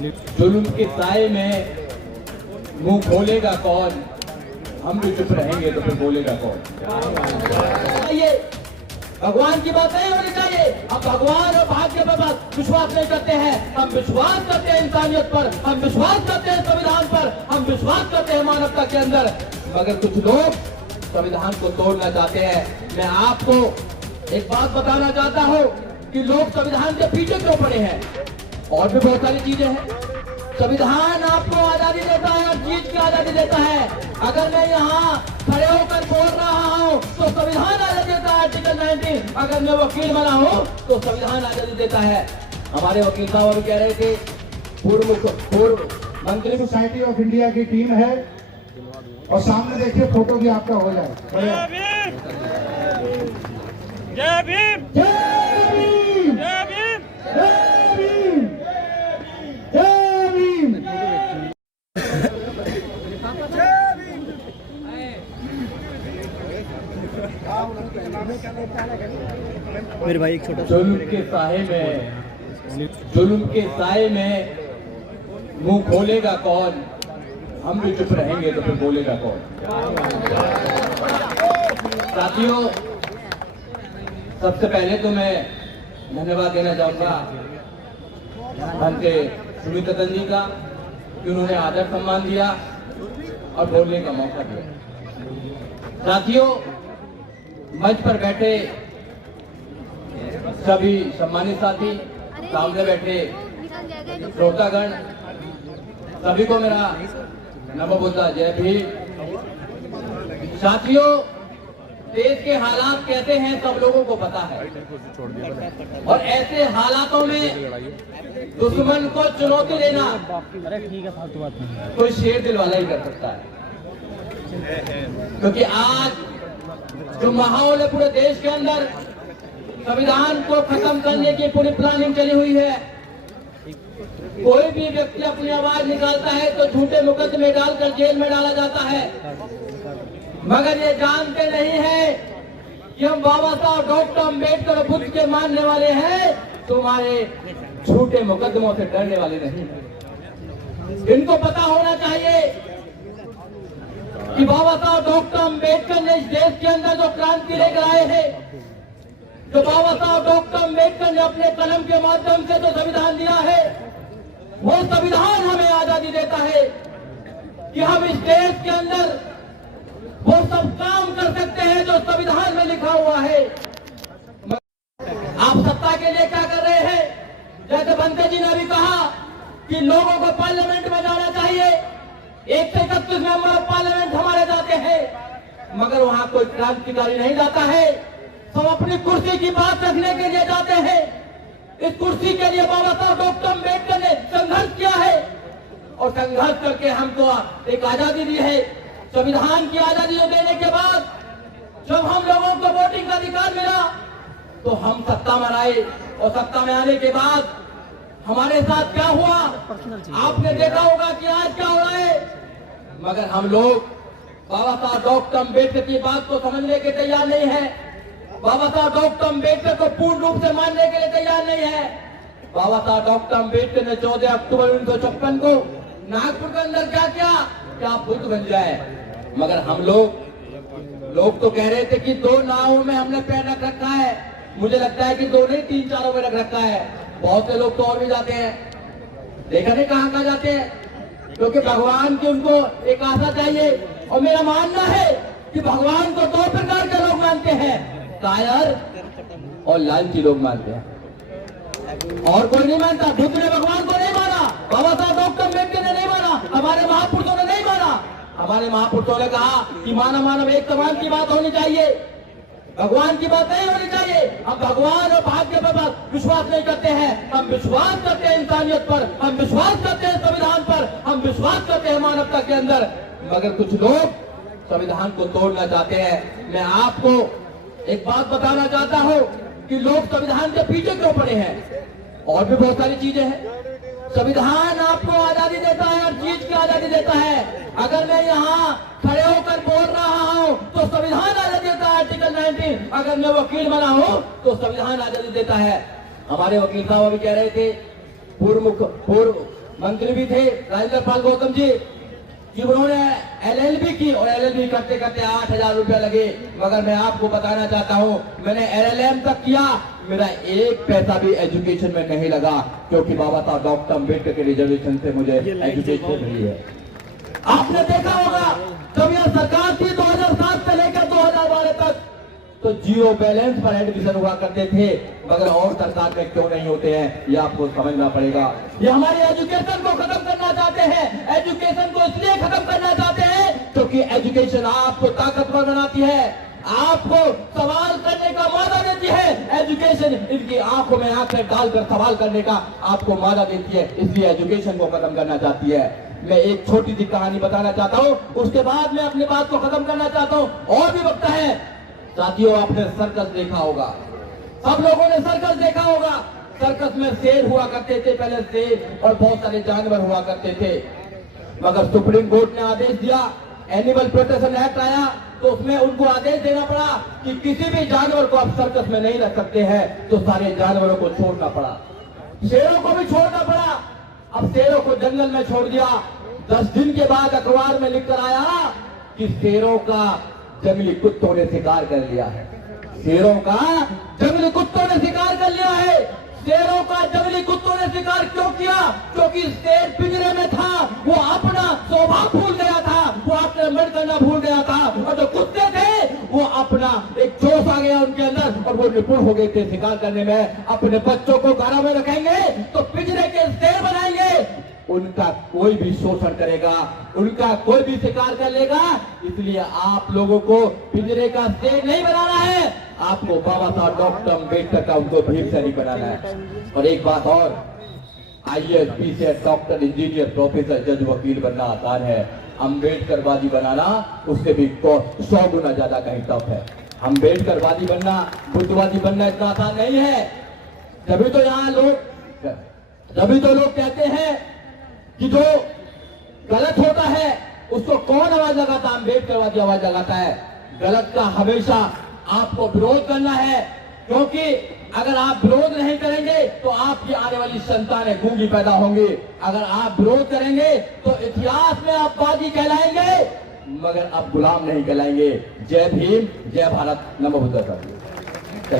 जुल्म के साए में मुंह खोलेगा कौन, हम भी चुप रहेंगे तो फिर बोलेगा कौन। ये भगवान की बात नहीं होनी चाहिए। हम भगवान और भाग्य पर विश्वास नहीं करते हैं, हम विश्वास करते हैं इंसानियत पर, हम विश्वास करते हैं संविधान पर, हम विश्वास करते हैं मानवता के अंदर। मगर कुछ लोग संविधान को तोड़ना चाहते हैं। मैं आपको एक बात बताना चाहता हूँ कि लोग संविधान के पीछे क्यों पड़े हैं। और भी बहुत सारी चीजें हैं। संविधान आपको आजादी देता है, हर चीज की आजादी देता है। अगर मैं यहाँ खड़े होकर बोल रहा हूँ तो संविधान आजादी देता है, आर्टिकल 19। अगर मैं वकील बना हूँ तो संविधान आजादी देता है। हमारे वकील साहब अभी कह रहे थे, पूर्व मंत्री सोसाइटी ऑफ इंडिया की टीम है और सामने देखिए फोटो भी आपका हो जाए। जय भीम, जय भीम, जय भीम, जय भीम, जय भीम। मेरे भाई एक छोटा जुल्म के साए में मुंह खोलेगा कौन, हम भी चुप रहेंगे तो फिर बोलेगा कौन। साथियों, सबसे पहले तो मैं धन्यवाद देना चाहूंगा भंते सुमितन जी का कि उन्होंने आदर सम्मान दिया और बोलने का मौका दिया। साथियों, मंच पर बैठे सभी सम्मानित साथी, सामने बैठे श्रोतागण, सभी को मेरा नमो बुद्धा, जय भीम। साथियों, देश के हालात कैसे हैं सब लोगों को पता है और ऐसे हालातों में दुश्मन को चुनौती देना कोई शेर दिल वाला ही कर सकता है। क्योंकि आज जो माहौल है पूरे देश के अंदर, संविधान को खत्म करने की पूरी प्लानिंग चली हुई है। कोई भी व्यक्ति अपनी आवाज निकालता है तो झूठे मुकदमे डालकर जेल में डाला जाता है। मगर ये जानते नहीं है कि हम बाबा साहब डॉक्टर अम्बेडकर और बुद्ध के मानने वाले हैं, तुम्हारे झूठे मुकदमों से डरने वाले नहीं। इनको पता होना चाहिए कि बाबा साहब डॉक्टर अम्बेडकर ने इस देश के अंदर जो क्रांति लेकर आए हैं, जो बाबा साहब डॉक्टर अम्बेडकर ने अपने कलम के माध्यम से जो संविधान दिया है, वो संविधान हमें आजादी देता है कि हम इस देश के अंदर वो सब काम कर सकते हैं जो संविधान में लिखा हुआ है। आप सत्ता के लिए क्या कर रहे हैं? जैसे बंते जी ने अभी कहा कि लोगों को पार्लियामेंट में जाना चाहिए, 1 से 31 मेंबर ऑफ पार्लियामेंट हमारे जाते हैं, मगर वहां कोई क्रांतिकारी नहीं जाता है। सब अपनी कुर्सी की बात रखने के लिए जाते हैं। इस कुर्सी के लिए बाबा साहब डॉक्टर अम्बेडकर ने संघर्ष किया है और संघर्ष करके हमको एक आजादी दी है। संविधान की आजादी देने के बाद जब हम लोगों को वोटिंग का अधिकार मिला तो हम सत्ता में आए और सत्ता में आने के बाद हमारे साथ क्या हुआ आपने देखा होगा कि आज क्या हो रहा है। मगर हम लोग बाबा साहब डॉक्टर अम्बेडकर की बात को समझने के तैयार नहीं है। बाबा साहब डॉक्टर अम्बेडकर को पूर्ण रूप से मानने के लिए तैयार नहीं है। बाबा साहब डॉक्टर अम्बेडकर ने 14 अक्टूबर 1956 को नागपुर के अंदर क्या किया कि आप बुद्ध बन जाए। मगर हम लोग तो कह रहे थे कि 2 नावों में हमने पैर रख रखा है। मुझे लगता है कि 2 नहीं 3-4 में रख रखा है। बहुत से लोग तो और भी जाते हैं, देखा नहीं कहाँ जाते हैं, क्योंकि भगवान की उनको एक आशा चाहिए। और मेरा मानना है कि भगवान को 2 प्रकार के लोग मानते हैं, कायर और लालची लोग मानते हैं, और कोई नहीं मानता। बुद्ध ने भगवान को नहीं माना, बाबा साहब डॉक्टर अम्बेडकर ने नहीं माना, हमारे महापुरुषों ने नहीं माना। हमारे महापुरुषों ने कहा कि मानव मानव एक समान की बात होनी चाहिए, भगवान की बात नहीं होनी चाहिए। हम भगवान और भाग्य पर विश्वास नहीं करते हैं, हम विश्वास करते हैं इंसानियत पर, हम विश्वास करते हैं संविधान पर, हम विश्वास करते हैं मानवता के अंदर। मगर कुछ लोग संविधान को तोड़ना चाहते हैं। मैं आपको एक बात बताना चाहता हूं कि लोग संविधान के पीछे क्यों पड़े हैं। और भी बहुत सारी चीजें हैं। संविधान आपको आजादी देता है, हर चीज की आजादी देता है। अगर मैं यहाँ खड़े होकर बोल रहा हूँ तो संविधान आजादी देता है, आर्टिकल 19। अगर मैं वकील बना हूँ तो संविधान आजादी देता है। हमारे वकील साहब अभी कह रहे थे, पूर्व मंत्री भी थे राजेंद्र पाल गौतम जी कि उन्होंने LLB की और LLB करते करते 8,000 रुपया लगे। मगर मैं आपको बताना चाहता हूं, मैंने LLM तक किया, मेरा एक पैसा भी एजुकेशन में नहीं लगा, क्योंकि बाबा साहब डॉक्टर अम्बेडकर के रिजर्वेशन से मुझे एजुकेशन मिली है। आपने देखा होगा जब यह सरकार थी 2007 से लेकर 2012 तक तो जीरो बैलेंस पर एडमिशन हुआ करते थे, मगर और सरकार में क्यों नहीं होते हैं ये आपको समझना पड़ेगा। ये हमारे एजुकेशन को खत्म करना चाहते हैं। एजुकेशन को इसलिए खत्म करना चाहते हैं क्योंकि एजुकेशन आपको ताकतवर बनाती है, आपको सवाल करने का मौका देती है। एजुकेशन इनकी आंखों में आंखें डालकर सवाल करने का आपको मौका देती है, इसलिए एजुकेशन को खत्म करना चाहती है। मैं एक छोटी सी कहानी बताना चाहता हूं, उसके बाद मैं अपनी बात को खत्म करना चाहता हूं। और भी वक्त है साथियों, आपने सर्कस देखा होगा, सब लोगों ने सर्कस देखा होगा। सर्कस में शेर हुआ करते थे, पहले शेर और बहुत सारे जानवर हुआ करते थे, मगर सुप्रीम कोर्ट ने आदेश दिया, एनिमल प्रोटेक्शन एक्ट आया, तो उसमें उनको आदेश देना पड़ा कि किसी भी जानवर को आप सर्कस में नहीं रख सकते हैं, तो सारे जानवरों को छोड़ना पड़ा, शेरों को भी छोड़ना पड़ा। अब शेरों को जंगल में छोड़ दिया। 10 दिन के बाद अखबार में लिखकर आया कि शेरों का जंगली कुत्तों ने शिकार कर लिया है। शेरों का जंगली कुत्तों ने शिकार कर लिया है। शेरों का जंगली कुत्तों ने शिकार क्यों किया? क्योंकि शेर पिंजरे में था, वो अपना स्वभाव भूल गया था, वो आक्रमण करना भूल गया था, और जो कुत्ते थे वो अपना एक जोश आ गया उनके अंदर और वो निपुण हो गए थे शिकार करने में। अपने बच्चों को घरों में रखेंगे तो पिंजरे के शेर बनाएंगे, उनका कोई भी शोषण करेगा, उनका कोई भी शिकार कर लेगा। इसलिए आप लोगों को पिंजरे का शेर नहीं बनाना है, आपको बाबा साहब डॉक्टर अम्बेडकर का उनको भीम सैनिक बनाना है। और एक बात और, IAS, PCS, doctor, engineer, professor, जज, वकील बनना आसान है, अम्बेडकरवादी बनाना उससे भी 100 गुना ज्यादा कहीं टफ है। अम्बेडकरवादी बनना, बुद्धवादी बनना इतना आसान नहीं है। तभी तो लोग कहते हैं कि जो गलत होता है उसको कौन आवाज लगाता है? अम्बेडकरवादी आवाज लगाता है। गलत का हमेशा आपको विरोध करना है, क्योंकि अगर आप विरोध नहीं करेंगे तो आपकी आने वाली संतानें गूंगी पैदा होंगी। अगर आप विरोध करेंगे तो इतिहास में आप बागी कहलाएंगे, मगर आप गुलाम नहीं कहलाएंगे। जय भीम, जय भारत, नमो बुद्धाय।